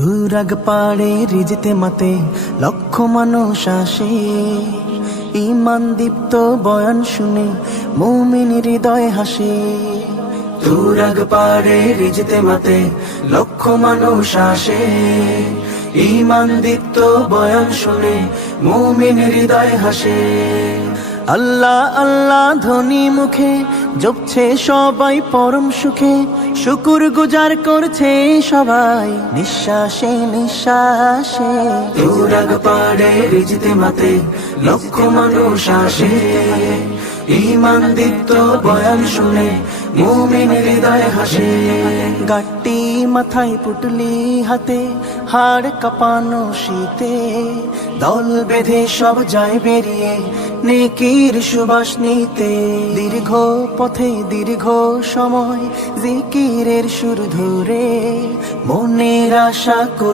তুরাগ পাড়ে রিজতে মাতে লক্ষ মানুষ আসে, ঈমান দীপ্ত বয়ান শুনে মুমিন হৃদয় হাসে। তুরাগ পাড়ে রিজতে মাতে লক্ষ মানুষ আসে, ঈমান দীপ্ত বয়ান শুনে মুমিন হৃদয় হাসে। আল্লাহ আল্লাহ ধ্বনি মুখে জপছে সবাই পরম সুখে, শুকুর গুজার করছে সবাই নিঃশ্বাসে নিঃশ্বাসে। তুরাগ পাড়ে রিজতে মাতে লক্ষ মানুষ আসে, ঈমান দীপ্ত বয়ান শুনে মুমিন হৃদয় হাসে। গাট্টি মাথায় পুটলি হাতে, হাড় কাঁপানো শীতে, দল বেঁধে সব যায় বেরিয়ে নেকির সুবাস নিতে। দীর্ঘ পথে দীর্ঘ সময় জিকিরের সুর ধরে মনের আশা